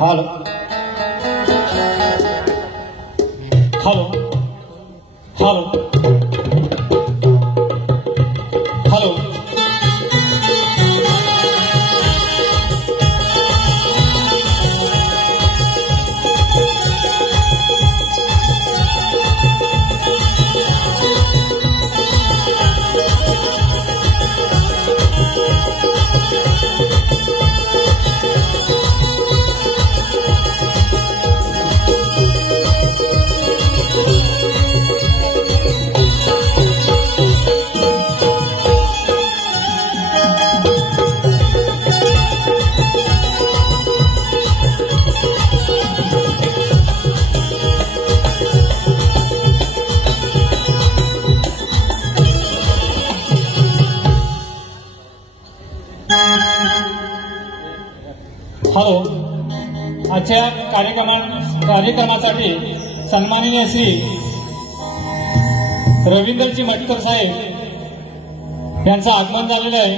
Hello hello hello hello hello आजच्या कार्यक्रमासाठी सन्माननीय श्री रवींद्रजी मटकर साहेब यांचं आगमन झालेलं आहे.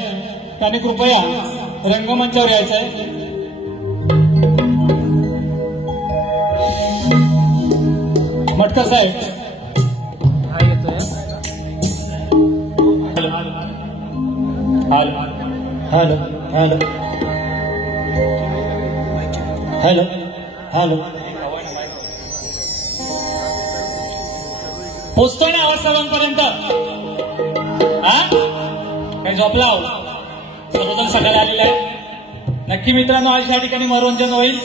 त्यांनी कृपया रंगमंचावर यायचं आहे. मटकर साहेब hello hello hello hello hello पोचतोय ना आवाज सर्वांपर्यंत? काही झोपला सर्वजण सकाळी आलेले आहे. नक्की मित्रांनो आज या ठिकाणी मनोरंजन होईल.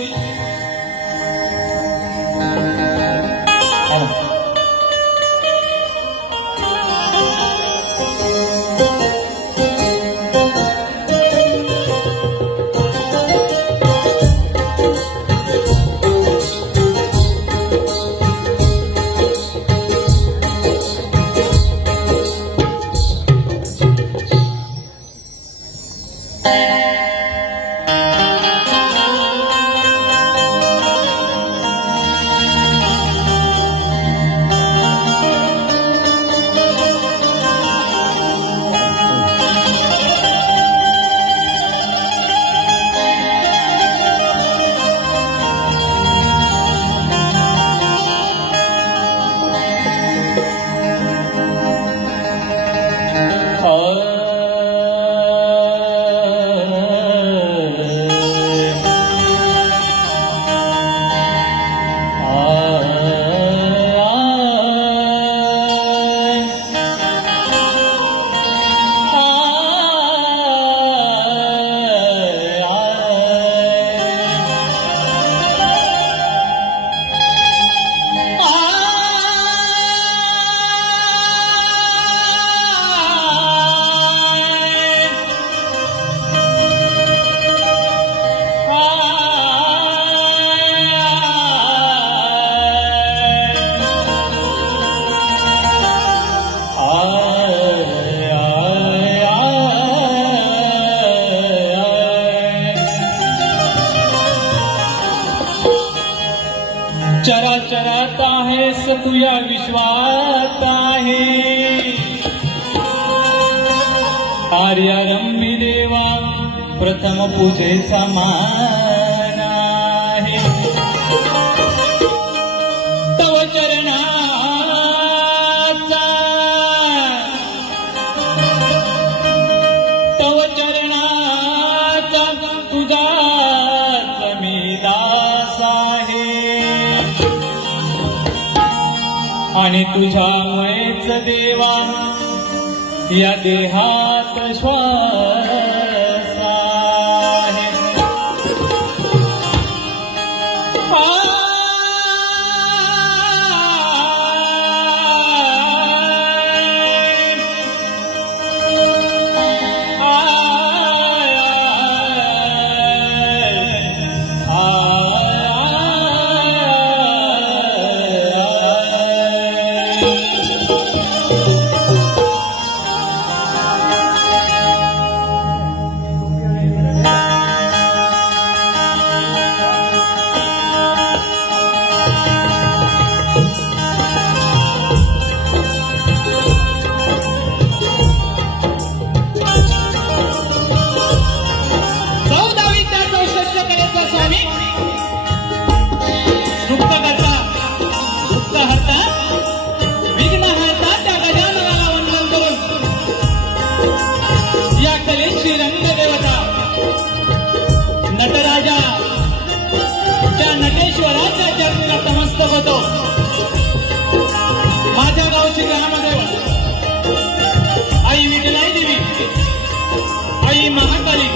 चराचरात आहेस तू या विश्वात आहे. आर्यारंभी देवा प्रथम पूजे समान आहे. तव चरणाचा तुझाच मी दास आहे. आणि तुझ्यामुळेच देवा या देहात श्वास आहे. ज्ञानेश्वराच्या चरणी नतमस्तक होतो. माझ्या गावची ग्रामदेवत आई विठलाई देवी, आई महाकाली,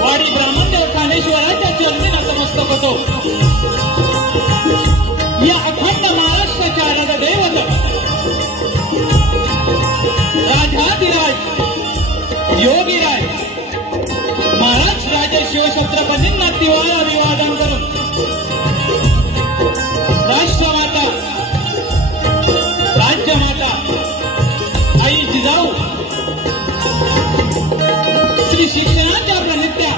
वाडी ब्राह्मणदेव ज्ञानेश्वराच्या चरणी नतमस्तक होतो. या अखंड महाराष्ट्राच्या आराध्य दैवत राजाधिराज योगीराज महाराज राजे शिवछत्रपतींना तिवार अभिवादन करून राष्ट्रमाता, राज्यमाता, आई जिजाऊ, श्री शिक्षणाच्या प्रणित्या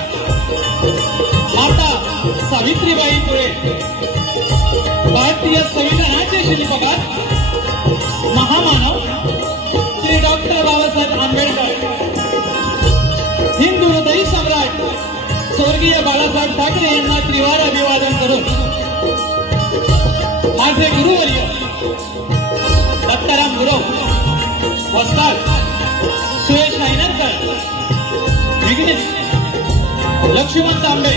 माता सावित्रीबाई फुले, भारतीय संविधानाचे शिल्पकार महामानव श्री डॉक्टर बाबासाहेब आंबेडकर, हिंदू हृदय सम्राट स्वर्गीय बाळासाहेब ठाकरे यांना त्रिवार अभिवादन करून माझे गुरुवर्य दत्ताराम गुरव, वस्ताद सुरेश हायनरकर, विघ्नेश लक्ष्मण तांबे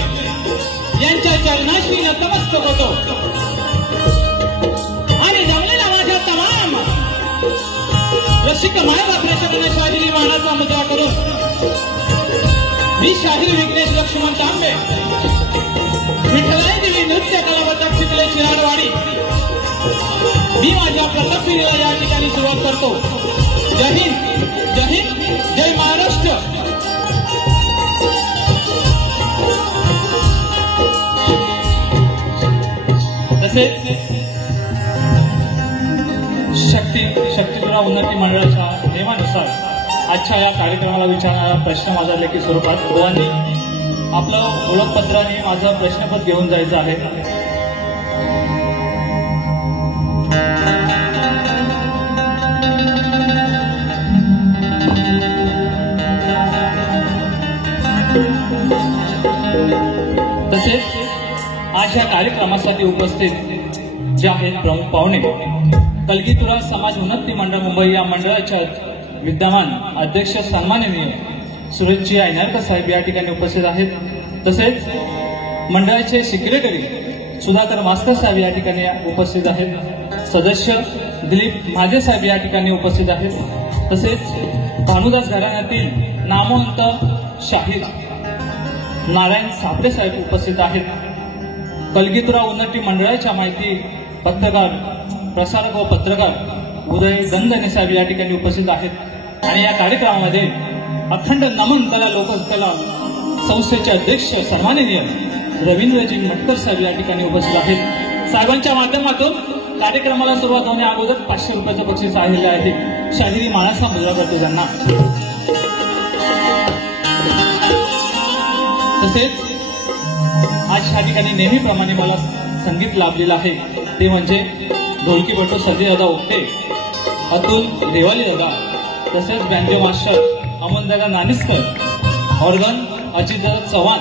यांच्या चरणाशी नतमस्तक होतो. आणि जमलेला माझ्या तमाम रसिक मायबापाच्या शाहिरी मानाचा मुद्रा करून मी शाहीर विघ्नेश लक्ष्मण तांबे विठ्ठलाई देवी नृत्य कला पथक शिकले शिराडवाडी मी माझ्या प्रथम पिढीला या ठिकाणी सुरुवात करतो. जय हिंद, जय हिंद, जय महाराष्ट्र. तसेच शक्तीपुरा उन्नती मंडळाच्या नियमानुसार आजच्या या कार्यक्रमाला विचारणारा प्रश्न माझा लेखी स्वरूपात सर्वांनी आपलं ओळखपत्राने माझं प्रश्नपत्र घेऊन जायचं आहे. तसेच आज या कार्यक्रमासाठी उपस्थित जे आहेत प्रमुख पाहुणे, कलगीतुरा समाज उन्नती मंडळ मुंबई या मंडळाच्या विद्यमान अध्यक्ष सन्माननीय सुरेशजी हायनरकर साहेब या ठिकाणी उपस्थित आहेत. तसेच मंडळाचे सेक्रेटरी सुधाकर मास्तर साहेब या ठिकाणी उपस्थित आहेत. सदस्य दिलीप माझे साहेब या ठिकाणी उपस्थित आहेत. तसेच भानुदास घराण्यातील नामवंत शाहीर नारायण सापडे साहेब उपस्थित आहेत. कलगीतुरा उन्नती मंडळाच्या माहिती पत्रकार, प्रसारक व पत्रकार उदय गंधने साहेब या ठिकाणी उपस्थित आहेत. आणि या कार्यक्रमामध्ये अखंड नमन कला लोककला संस्थेचे अध्यक्ष सन्माननीय रवींद्रजी मटकर साहेब या ठिकाणी उपस्थित आहेत. साहेबांच्या माध्यमातून कार्यक्रमाला सुरुवात होण्या अगोदर 500 रुपयाचं बक्षीस आलेले आहे. शाहिरी मानाचा मुजरा करतो त्यांना. तसेच आज या ठिकाणी नेहमीप्रमाणे मला संगीत लाभलेलं आहे ते म्हणजे ढोलकीपटू संजय दादा ओक्टे, अतुल देवाली दादा, तसेच बँजो मास्टर अमोलदादा नानिस्कर, ऑर्गन अजितदादा चव्हाण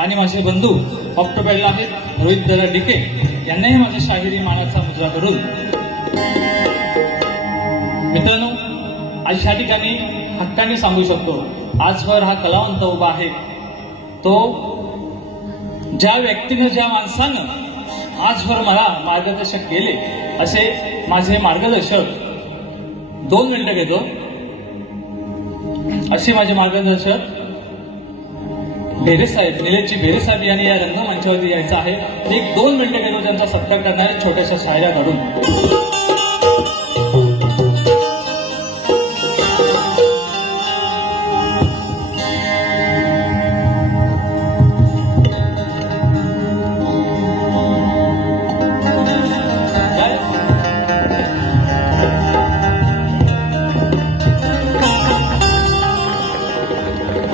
आणि माझे बंधू ऑक्टोबरला आहेत रोहित दादा डिके यांनाही माझ्या शाहिरी मानाचा मुजरा करून. मित्रांनो, आज या ठिकाणी हक्काने सांगू शकतो आजवर हा कलावंत उभा आहे तो ज्या व्यक्तीने, ज्या माणसानं आजवर मला मार्गदर्शक केले असे माझे मार्गदर्शक 2 मिनिटं घेतो. असे माझे मार्गदर्शक भेरे साहेब, निलेशजी भेरे साहेब यांनी या रंगमंचावरती यायचं आहे. 1-2 मिनिटं घेतो त्यांचा सत्कार करणारे छोट्याशा शायऱ्या काढून.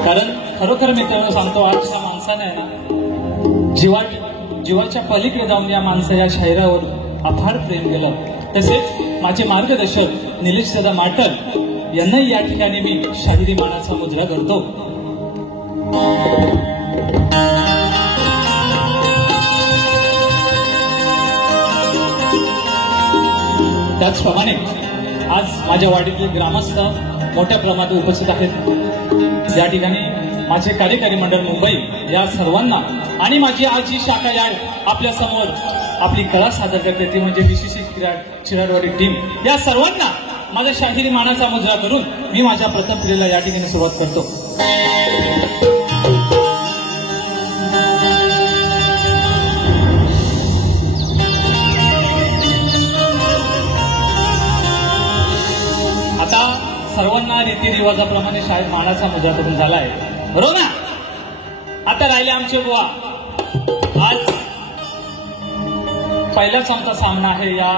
कारण खरोखर मित्रांनो सांगतो, आज या माणसाने ना जीवाच्या पलीकडे जाऊन या माणसा या शायरावर अफाट प्रेम केलं. तसेच माझे मार्गदर्शक निलेश दादा माटल यांनाही या ठिकाणी मी शाहिरी मानाचा मुजरा करतो. त्याचप्रमाणे आज माझ्या वाडीतील ग्रामस्थ मोठ्या प्रमाणात उपस्थित आहेत. या ठिकाणी माझे कार्यकारी मंडळ मुंबई या सर्वांना आणि माझी आज ही शाखा यार्ड आपल्या समोर आपली कला सादर करते ती म्हणजे बीसीसी चिराडवाडी टीम, या सर्वांना माझ्या शाहिरी मानाचा मुजरा करून मी माझ्या प्रथम पिढीला या ठिकाणी सुरुवात करतो. आता सर्वांना रीतिरिवाजाप्रमाणे शाळेत मानाचा मुजरा करून झाला आहे, बरोबर ना? आता राहिले आमचे बुवा. आज पहिलाच आमचा सामना आहे या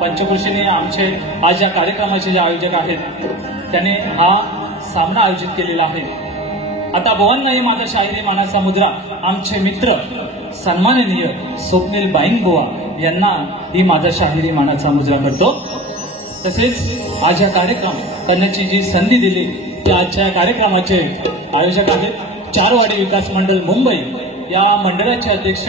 पंचकृषीने आमचे आज या कार्यक्रमाचे जे आयोजक आहेत त्याने हा सामना आयोजित केलेला आहे. आता बुवांनाही माझा शाहिरी मानाचा मुद्रा आमचे मित्र सन्माननीय स्वप्नील बाईंग बुवा यांना ही माझा शाहिरी मानाचा मुजरा करतो. तसेच आज या कार्यक्रम करण्याची जी संधी दिली ती आजच्या कार्यक्रमाचे आयोजक आहेत चारवाडी विकास मंडळ मुंबई, या मंडळाचे अध्यक्ष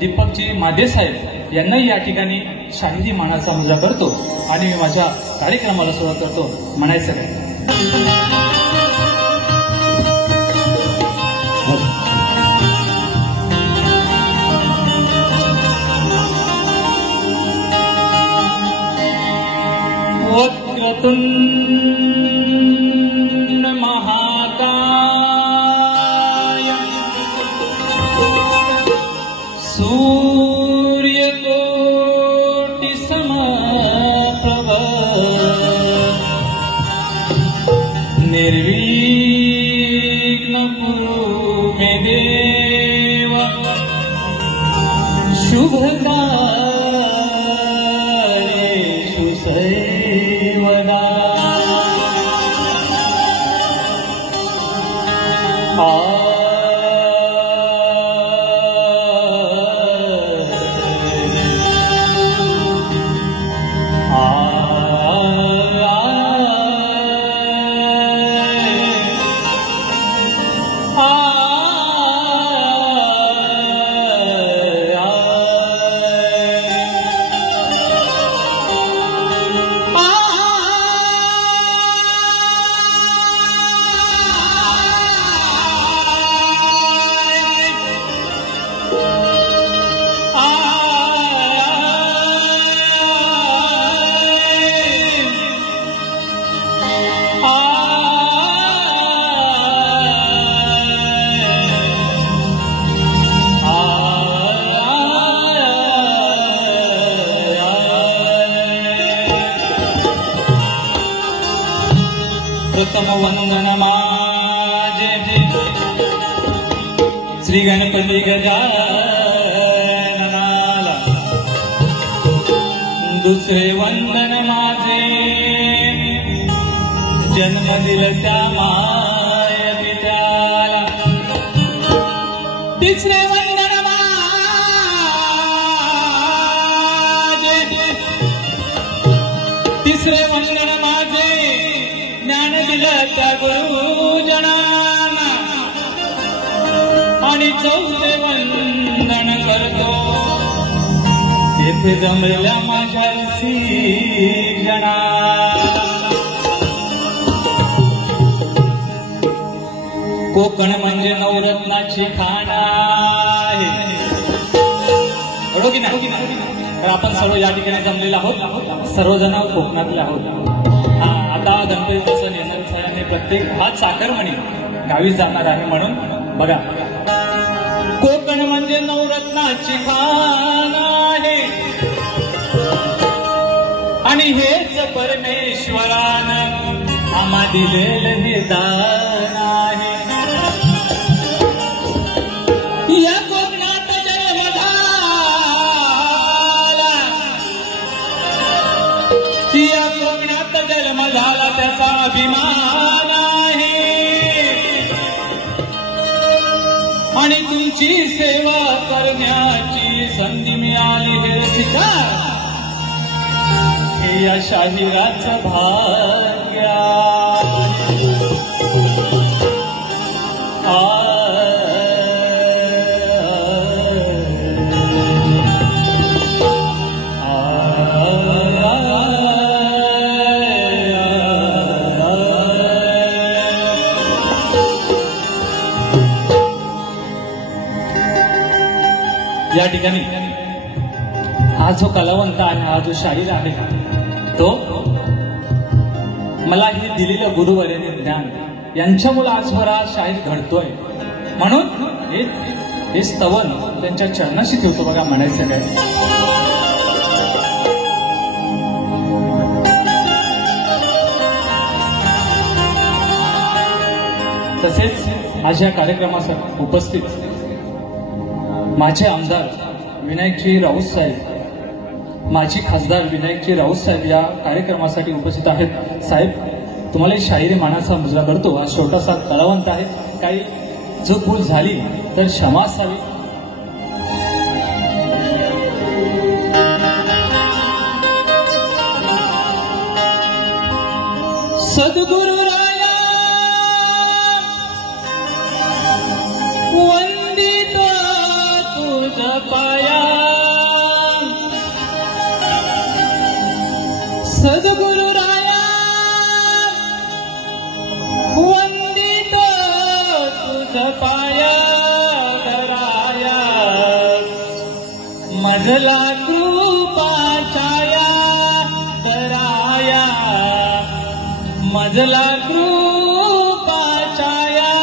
दीपकजी मादे साहेब यांनाही या ठिकाणी शाहिरी मानाचा मुजरा करतो आणि मी माझ्या कार्यक्रमाला सुरुवात करतो. म्हणायचं काय, वक्रतुंड महाकाय सूर्यकोटि समप्रभ निर्विघ्न कुरु मे देव शुभकार्येषु सर्वदा. प्रथम वंदन माझे श्री गणपती गजाननाला, दुसरे वंदन माझे जन्म दिला त्या माय पित्याला, तिसरे वंदन माझे, तिसरे वंदन माझे ज्ञान दिलं त्या गुरुजनांना, आणि चौथे वंदन करतो येथे जमलेल्या माझ्या जनांना. कोकण म्हणजे नवरत्नाची खाण आहे, बरोबर की नाही? तर आपण सर्व या ठिकाणी जमलेलो आहोत, सर्वजण कोकणातले आहोत. आता गणपतीचं सण येणारच आहे आणि प्रत्येक हात साखरमणी गावीच जाणार आहे. म्हणून बघा, कोकण म्हणजे नवरत्नाची खाण आहे आणि हेच परमेश्वरानं आम्हा दिलेलं हे दान आहे. या कोकणात जन्म झाला, या कोकणात जन्म झाला त्याचा अभिमान आहे आणि तुमची सेवा करण्याची संधी मिळाली हे रसिका, हे या शाहिराचं भाग्य. या ठिकाणी हा जो कलावंत आणि हा जो शाहीर आहे तो मला हे दिलेलं गुरुवर्याने ज्ञान यांच्यामुळे आजवर हा शाहीर घडतोय. म्हणून हे स्तवन त्यांच्या चरणाशी ठेवतो बघा म्हणायचं काय. तसेच आज या कार्यक्रमासाठी उपस्थित माझे आमदार विनायकजी राऊत साहेब, माजी खासदार विनायकजी राऊत साहेब या कार्यक्रमासाठी उपस्थित आहेत. साहेब, तुम्हाला शाहिरी मानाचा मुजरा करतो. हा छोटासा कलावंत आहे, काही चूक भूल झाली तर क्षमा असावी. सद्गुरु राया वंदित तुझ पाया, सद्गुरु राया वंदित तुझ पाया, धराया मजला कृपा छाया, धराया मजला कृपा छाया.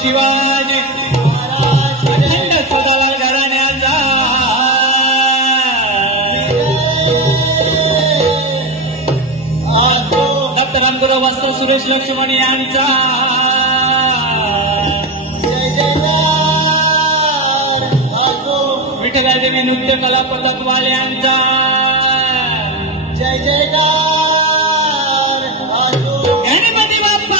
शिवाजी अखंड सदावर घराण्याचा डॉक्टर रामगुरु वास्तव सुरेश लक्ष्मण यांचा विठ्ठलादेवी नृत्य कला पदक वाल्यांचा जय जयकार गणपती बाप्पा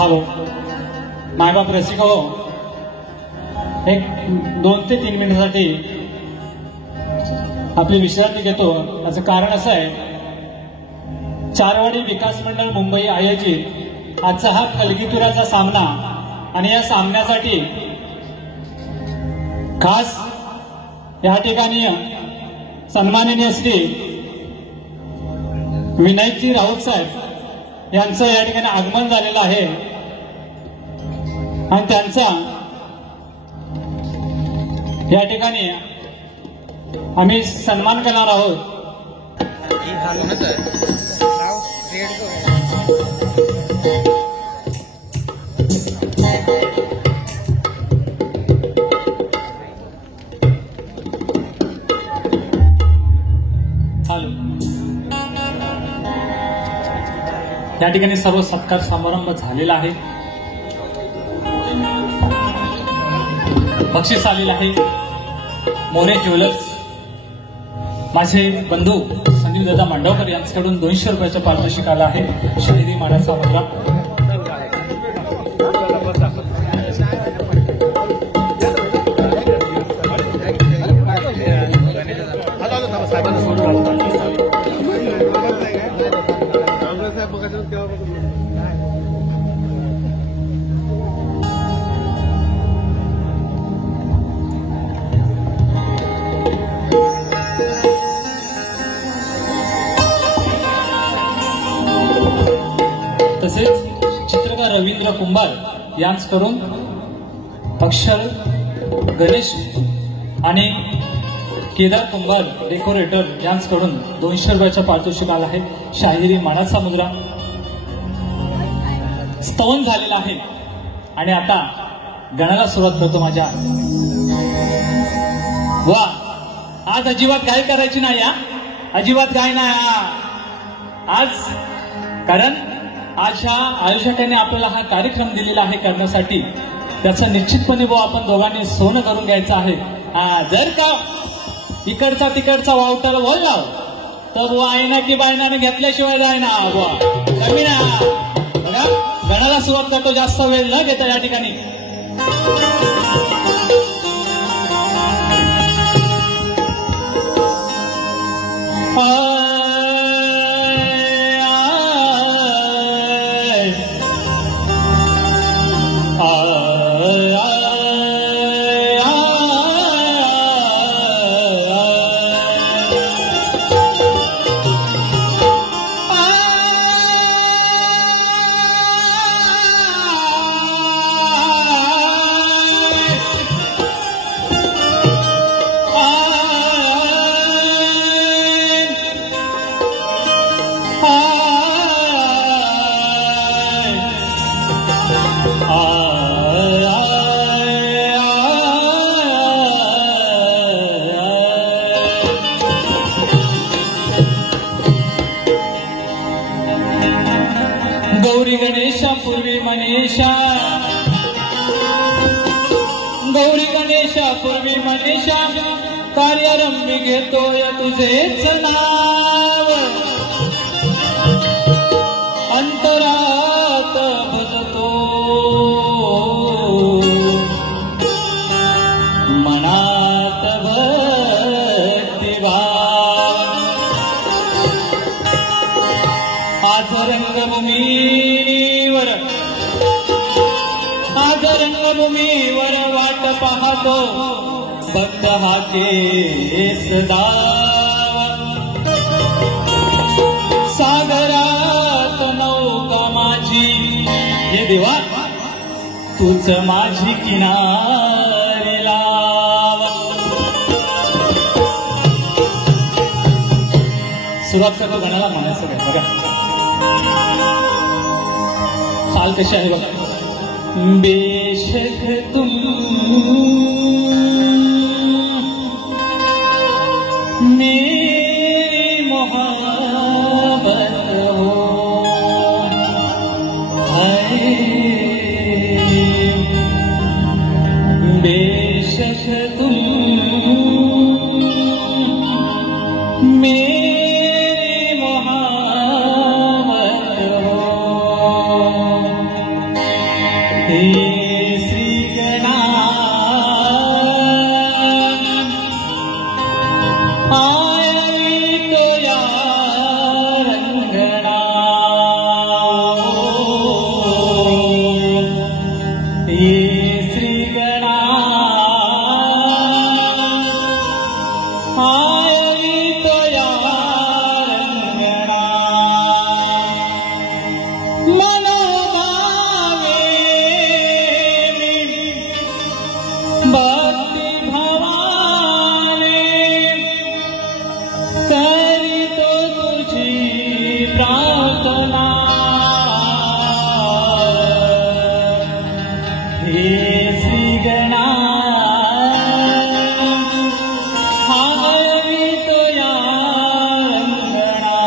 हॅलो मायबाप रसिक हो, एक 2 ते 3 मिनिटासाठी आपली विश्रांती घेतो. याचं कारण असं आहे, चारवाडी विकास मंडळ मुंबई आयोजित आजचा हा कलगीतुराचा सामना आणि या सामन्यासाठी खास या ठिकाणी सन्माननीय श्री विनायकजी राऊत साहेब यांचं या ठिकाणी आगमन झालेलं आहे आणि त्यांचा या ठिकाणी आम्ही सन्मान करणार आहोत. या ठिकाणी सर्व सत्कार समारंभ झालेला आहे. बक्षीस आलेलं आहे. मोरे ज्वेलर्स माझे बंधू संदीप दादा मांडवकर यांच्याकडून 200 रुपयाचं पारितोषिक आलं आहे. शाहिरी मानाचा मुद्रा. तसेच चित्रकार रवींद्र कुंभार यांच्याकडून अक्षर गणेश आणि केदार कुंभार डेकोरेटर यांच्याकडून 200 रुपयाचं पारितोषिक आलं आहे. शाहिरी मानाचा मुद्रा. स्तवन झालेला आहे आणि आता गणाला सुरुवात करतो. माझ्या वा आज अजिबात गाय करायची नाही. अजिबात गाय नाही आज, कारण आज ह्या आयोजकांनी आपल्याला हा कार्यक्रम दिलेला आहे करण्यासाठी. त्याचं निश्चितपणे बुवा आपण दोघांनी सोनं करून घ्यायचं आहे. जर का इकडचा तिकडचा वावटर बोलला तर बुवा आईना की बायनाने घेतल्याशिवाय जाय ना बुवा कमी ना. बघा गणाला सुरुवात करतो, जास्त वेळ न घेता या ठिकाणी. गौरी गणेशा पूर्वी मनीषा, गौरी गणेशा पूर्वी मनीषा, कार्यारंभी घेतोय तुझेच नाव. अंतरात भजतो मनात भक्तिभाव. आज रंगभूमीवर, आज रंगभूमीवर वाट पाहतो भक्त हा केसदार. सागरात नौका माझी, हे देवा तूच माझी किनारी लाव. सुरुवात करतो गणाला म्हणायचं काय बघा. चाल कशी आहे बघा. बेशक तुम मेरी मोहब्बत हो, बेशक तुम मेरी मोहब्बत हो. हे श्री गणा आई तो या रंगना. हे श्री गणा आई तो या रंगना. मनोभावे भक्ति भावाने करीतो तुझी प्रार्थना. हे श्री गणा आई तो या रंगना.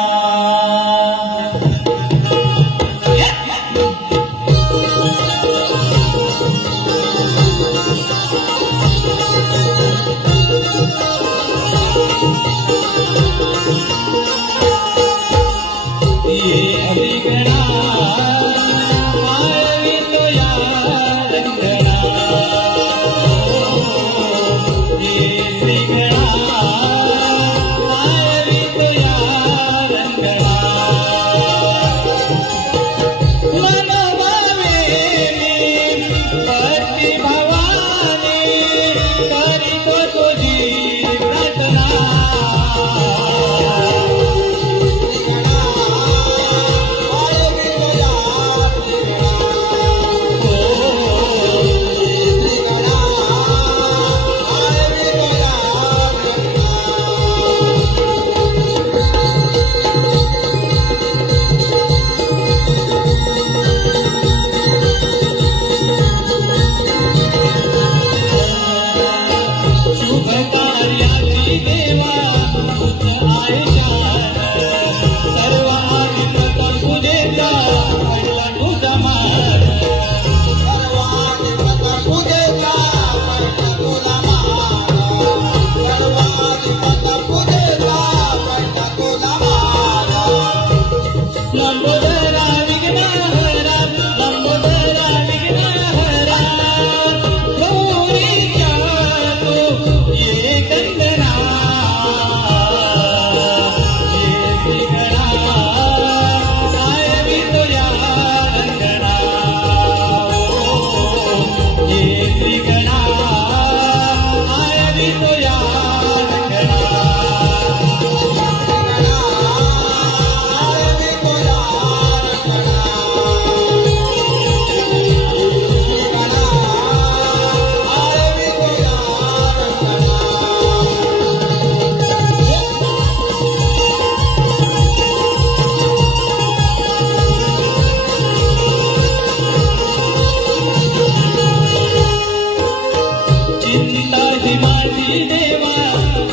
चिंता ही माझी देवा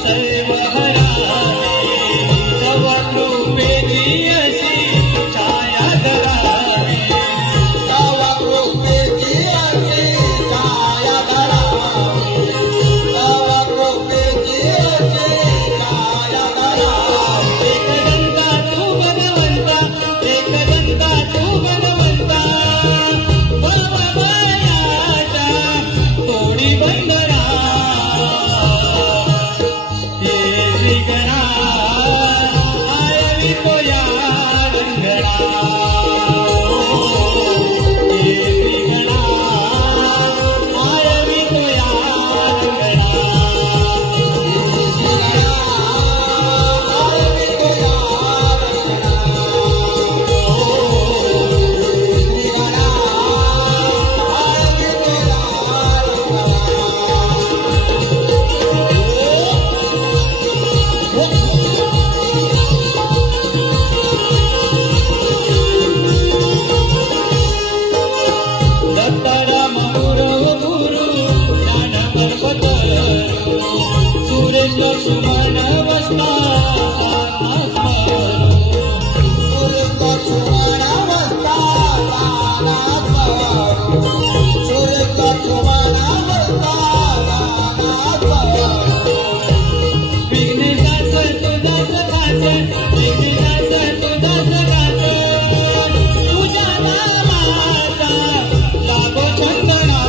सर्व हरावे तव कृपेची अशी छाया धरावे तव कृपेची अशी छाया धरावी तव कृपेची अशी छाया धरावी एकदंता तू भगवंता एकदंता तू भगवंता भवभयाचा तोडी बंधना ये श्रीगणा आयवितो या रंगणा ये श्रीगणा आयवितो या रंगणा दत्ताराम गुरव गुरु ज्ञान पर्वतरू सुरेश लक्ष्मण वस्ता विघ्नेशास तुझाच खास विघ्नेशास तुझाच खास तुझ्या नामाचा लागो चंदना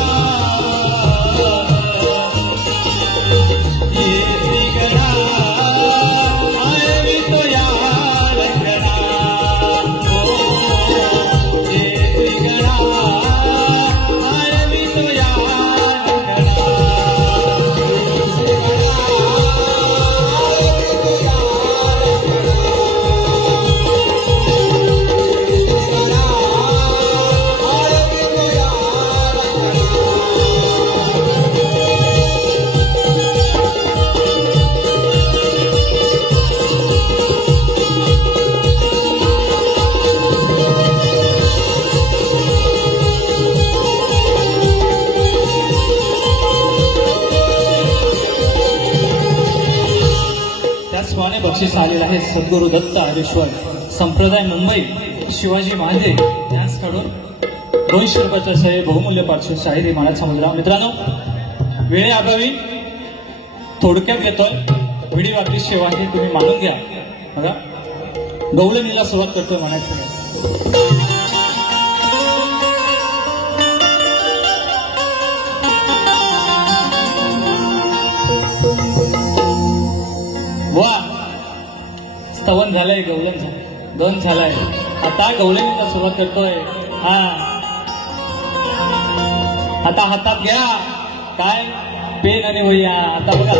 ये श्रीगणा आयवितो या रंगणा ये श्रीगणा आयवितो या रंगणा त्याचप्रमाणे बक्षीस आलेलं आहे सद्गुरू दत्त हरेश्वर संप्रदाय मुंबई शिवाजी महादेव यांच्याकडून 200 रुपयाचं असे बहुमूल्य पार्श्व शाहिरी मनाचा मुद्रा. मित्रांनो वेळेअभावी थोडक्यात घेतोय व्हिडिओ आपली सेवा ही तुम्ही मानून घ्या. बघा गवळणीला सुरुवात करतोय म्हणायचं. वा स्तवन झालंय गवलन दोन झालाय. आता गवळणीचा सुरुवात करतोय. हा आता हातात घ्या काय पेन आणि वही. आता बघा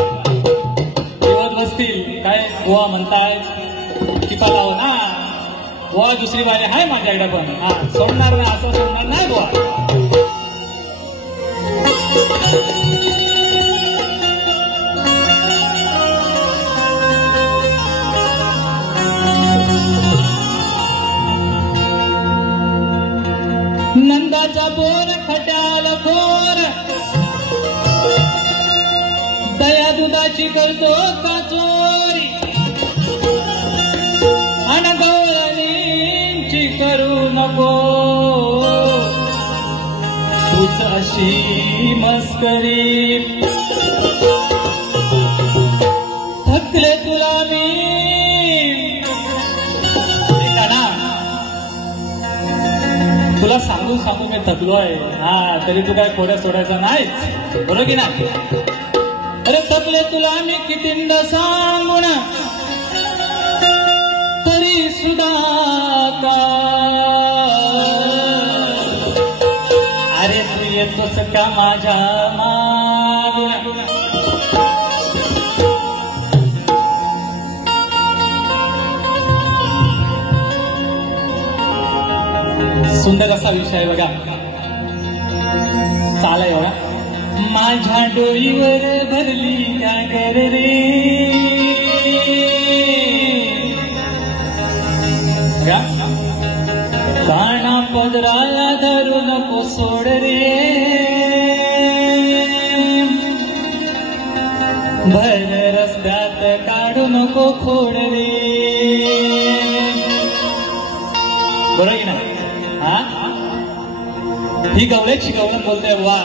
जेवत बसतील काय बुवा म्हणतायत टिपा लाव ना बुवा दुसरी बारी हाय माझ्याकडे पण. हा सोडणार ना असं सोडणार नाही बुवा. नंदाचा बोर खट्याल खोर दया दुधाची करतो का चोरी अन गवळणींची करू नको तूच अशी मस्करी. थकले तुला मी तुला सांगून सांगून मी थकलो आहे. हा तरी तू काय खोड्या सोडायचा नाही बरोबर की नाही. अरे थकले तुला मी कितींदा सांगून तरी सुद्धा का अरे तू येतोस का माझ्या मागून. सुंदर असा विषय बघा चालाय बघा. माझ्या डोईवर धरली गागर रे काना पदराला धरू नको सोड रे भर रस्त्यात काढू नको खोड रे. बरोबर की नाही? हा, ही गवळ्याची गवळण बोलते. वा,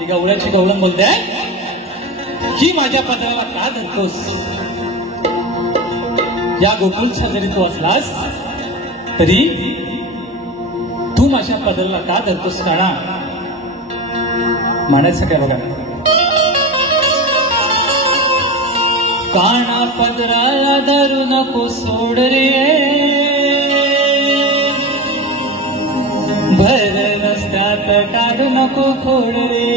ही गवळ्याची गवळण बोलते की माझ्या पदराला का धरतोस? या गोकुळचा जरी तू असलास तरी तू माझ्या पदराला का धरतोस? काढा म्हणायचं काय बघा. काना पदराला धरू नको सोड रे, भर रस्त्यात काढू नको खोड रे.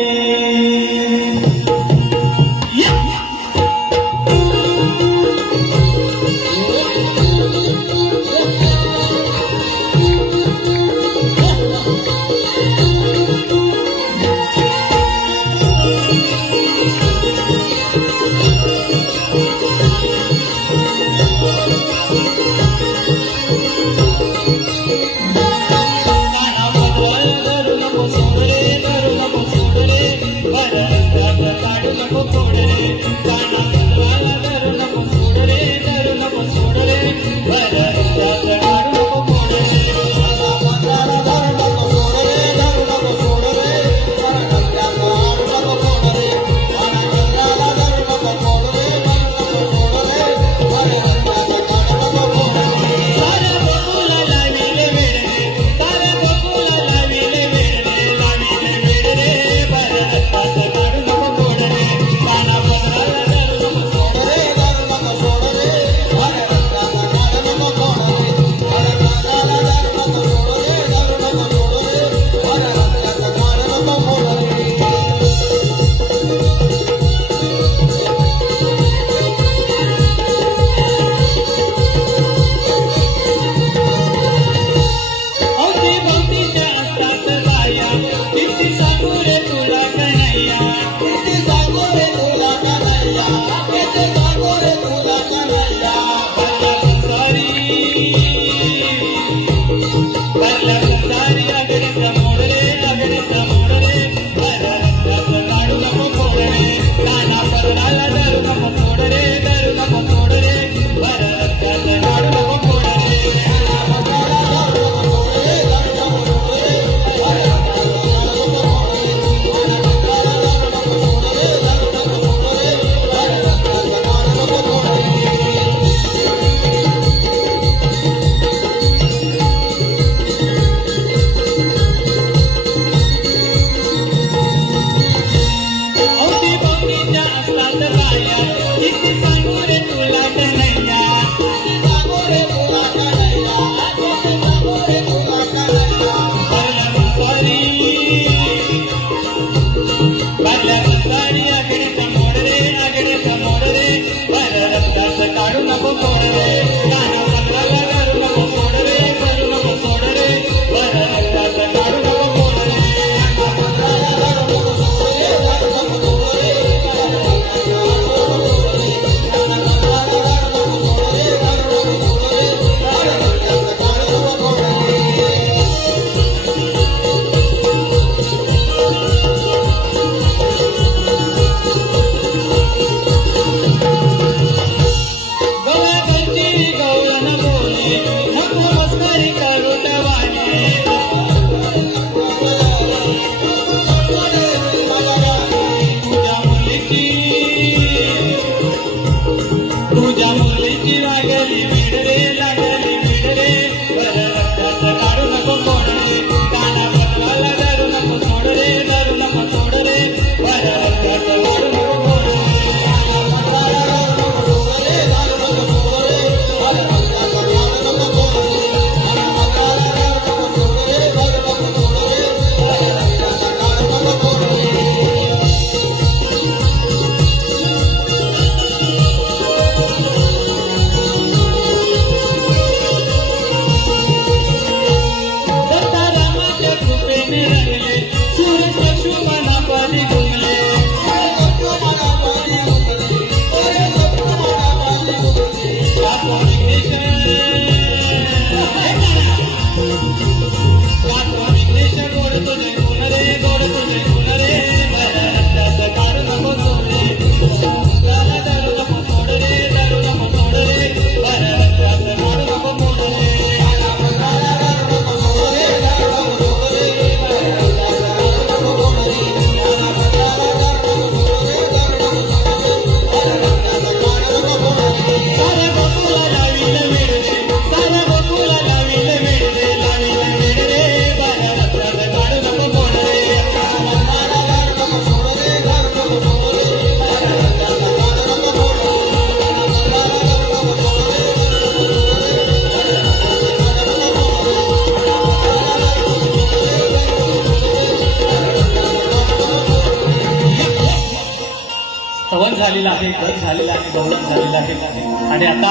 स्तवन झालेलं आहे, गत झालेलं आहे, गौरव झालेलं आहे. आणि आता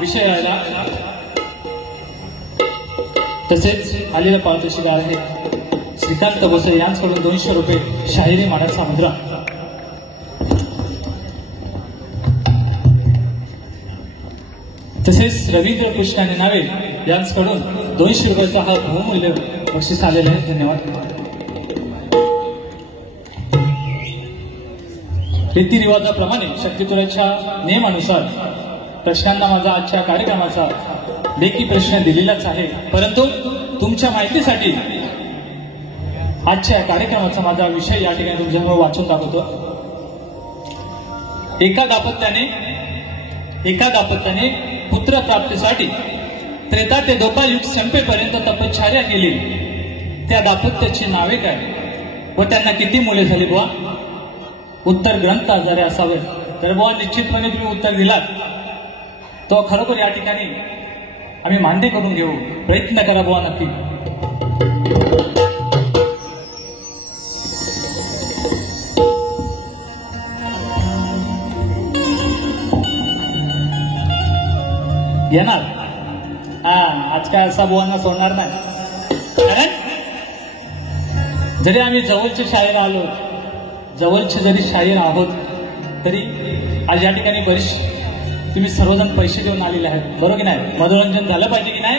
विषय आला तसेच आलेलं पारितोषिक आहे श्रीकांत भोसे यांच्याकडून 200 रुपये शाहिरी माडाचा मुद्रा. तसेच रवींद्र कृष्ण नावे यांच्याकडून 200 रुपयाचा हा बहुमूल्य बक्षीस आलेला आहे. धन्यवाद. रीतिरिवाजाप्रमाणे शक्तितुराच्या नियमानुसार प्रश्नांना माझा आजच्या कार्यक्रमाचा लेखी प्रश्न दिलेलाच आहे, परंतु तुमच्या माहितीसाठी आजच्या कार्यक्रमाचा माझा विषय या ठिकाणी तुमच्यासमोर वाचून दाखवतो. एका दाम्पत्याने पुत्र प्राप्तीसाठी त्रेता ते द्वापर युग संपेपर्यंत तपश्चर्या केली. त्या दाम्पत्याची नावे काय व त्यांना किती मुले झाली बुवा? उत्तर ग्रंथ आजारे असावे. तर बुवा निश्चितपणे तुम्ही उत्तर दिलात तो खरोखर या ठिकाणी आम्ही मान्य करून घेऊ. प्रयत्न करा बुवा नक्की. येणार आज काय असा बुवांना सोडणार नाही. कारण जरी आम्ही जवळचे शाहीर आलो, जवळचे जरी शाहीर आहोत, तरी आज या ठिकाणी बरेच तुम्ही सर्वजण पैसे देऊन आलेले आहेत. बरोबर की नाही? मनोरंजन झालं पाहिजे की नाही?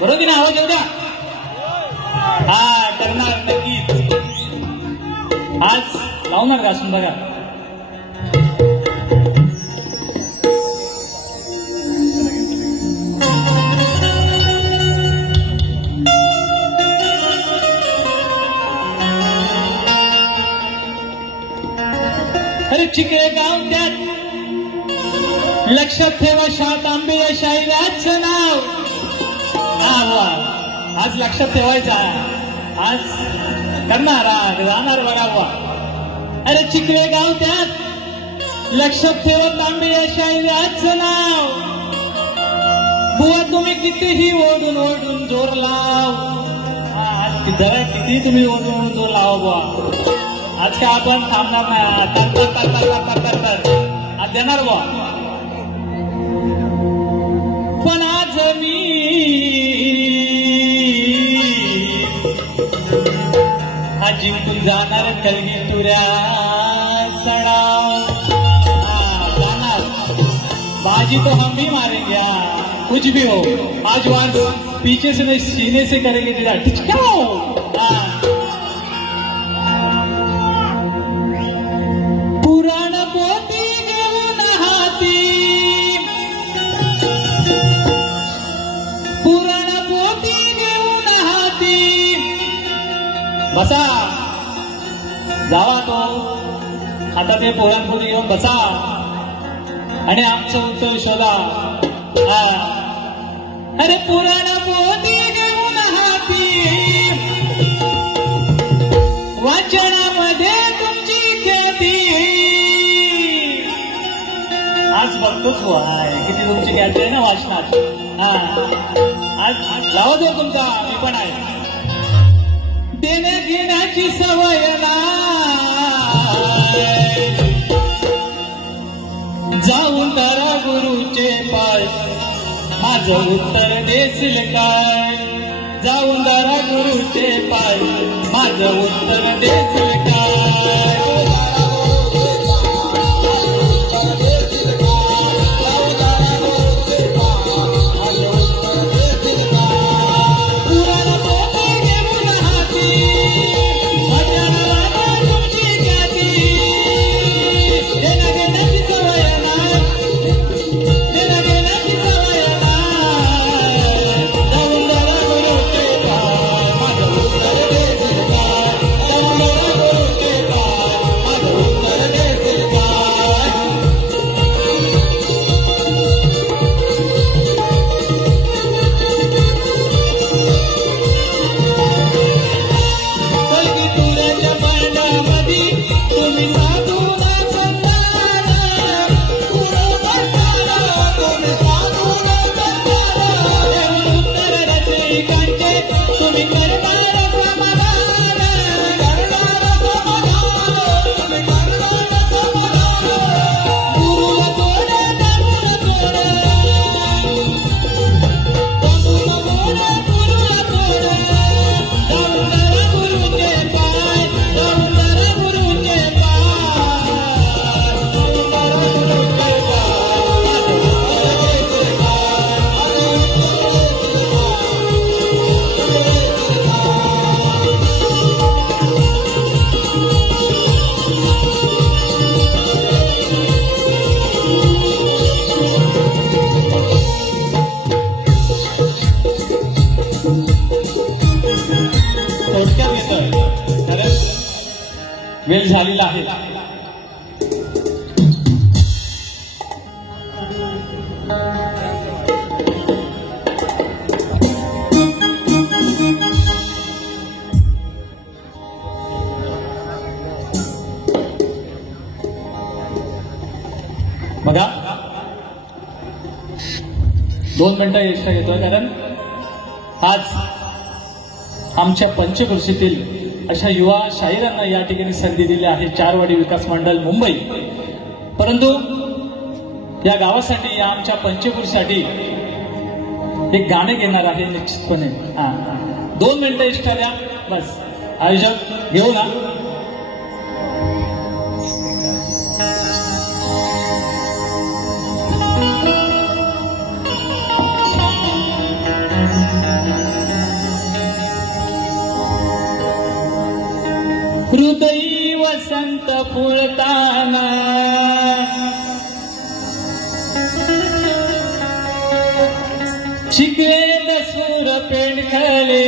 बरोबर की नाही? आवाज येऊ द्या. हा करणार नक्कीच. आज लावणार का असून बघा. अरे चिकळे गाव त्यात लक्षात ठेवा शात आंबे या शाहिराचं नाव. आज लक्षात ठेवायचा. आज करणार जाणार बघा. अरे चिकळे गाव त्यात लक्षात ठेवा तांबे या शाहिराचं नाव. बुवा तुम्ही कितीही ओढून ओढून जोर लाव. आज जरा किती तुम्ही ओढून जोर लावा बुवा. आज काय आपण थांबणार नाही. आज देणार बुवा. पण आज मी हा जिंकून जाणार कलगी तुऱ्या सडा. जाणार बाजी तो हम भी मारेंगे. कुछ भी हो आज वार पीछे से नहीं सीने से करेंगे. तेरा टिचकाओ. पुराण पोती घेऊन हाती, पुराण पोती घेऊन हाती. बसा जावा तो आता ते पुराण पोती घेऊन बसा आणि आमचं उत्तर शोधा. अरे पुराण पोती घेऊन हाती, वाचनामध्ये तुमची ख्याती. आज बघतोच किती तुमची ख्याती आहे ना वाचनात. आज लावा जर तुमचा मी पण आहे. देण्या घेण्याची सवय जाऊन करा गुरुचे पाय. माझं उत्तर देशील काय? जाऊन करा गुरुचे पाय. माझं उत्तर देशील काय? आहे. बघा 2 मिनिटं एक्स्ट्रा घेतोय, कारण आज आमच्या पंचकृषीतील अशा युवा शाहिरांना या ठिकाणी संधी दिली आहे चारवाडी विकास मंडळ मुंबई. परंतु या गावासाठी, या आमच्या पंचकृषीसाठी एक गाणं घेणार आहे निश्चितपणे. 2 मिनिटं एक्स्ट्रा द्या बस. आयोजक घेऊ ना. हृदयी वसंत फुलताना शिकवेद सूर पेंडखले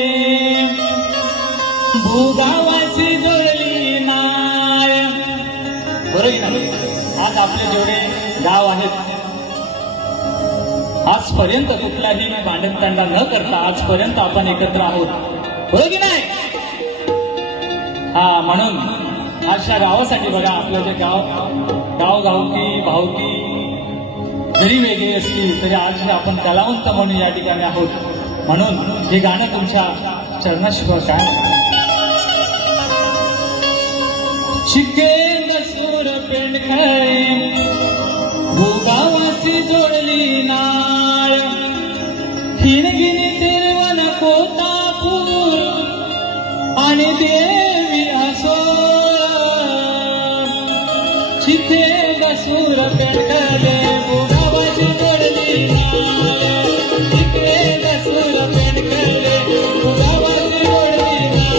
भूगावाची जोडली नाय. बरोबर. आज आपले जेवढे गाव आहेत, आजपर्यंत कुठलाही भांडणतांडा न करता आजपर्यंत आपण एकत्र आहोत. बरोबर की नाही? म्हणून अशा गावासाठी बघा, आपलं जे गावकी भावकी जरी वेगळी असली तरी आज आपण कलावंत म्हणून या ठिकाणी आहोत. म्हणून हे गाणं तुमच्या चरणास्पर्श आहे. शिकेल सूर पेंडखळे भूगावाची जोडली नाळ हिणगिनी तिरवण कोतापूर आणि देवी असो शिकेल सूर पेंडखळे भूगावाची जोडली नाळ शिकेल सूर पेंडखळे भूगावाची जोडली नाळ.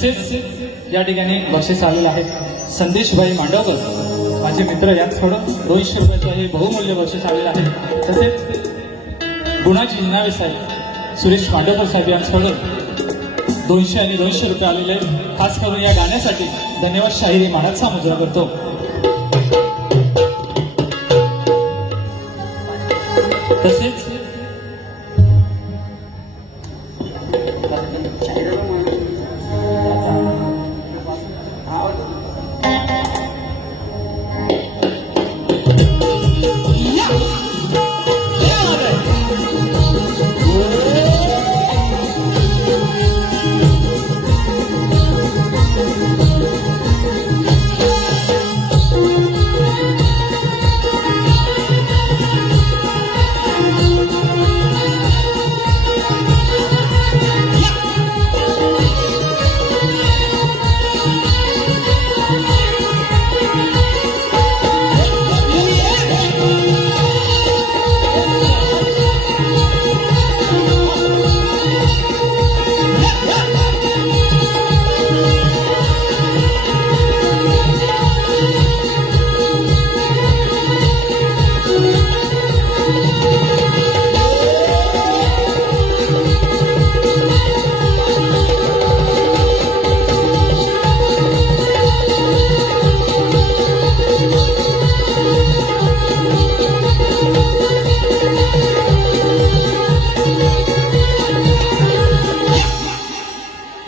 तसेच या ठिकाणी बक्षीस आलेलं आहे संदेशभाई मांडवकर माझे मित्र यांच्याकडून 200 रुपयाचं हे बहुमूल्य बक्षीस आलेलं आहे. तसेच गुणाजी हिनावे साहेब सुरेश मांडवकर साहेब यांच्याकडून 200 आणि 200 रुपये आलेले आहेत. खास करून या गाण्यासाठी धन्यवाद शाहिरी मानाचा मुजरा करतो. तसेच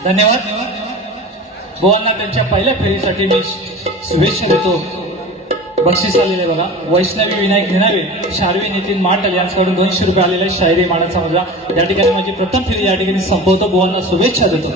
धन्यवाद. बुवांना त्यांच्या पहिल्या फेरीसाठी मी शुभेच्छा देतो. बक्षीस आलेले बघा वैष्णवी विनायक निनावे शार्वी नितीन माटल यांच्याकडून 200 रुपये आलेले शाहिरी मानाचा मुजरा. या ठिकाणी माझी प्रथम फेरी या ठिकाणी संपवतो. बुवांना शुभेच्छा देतो.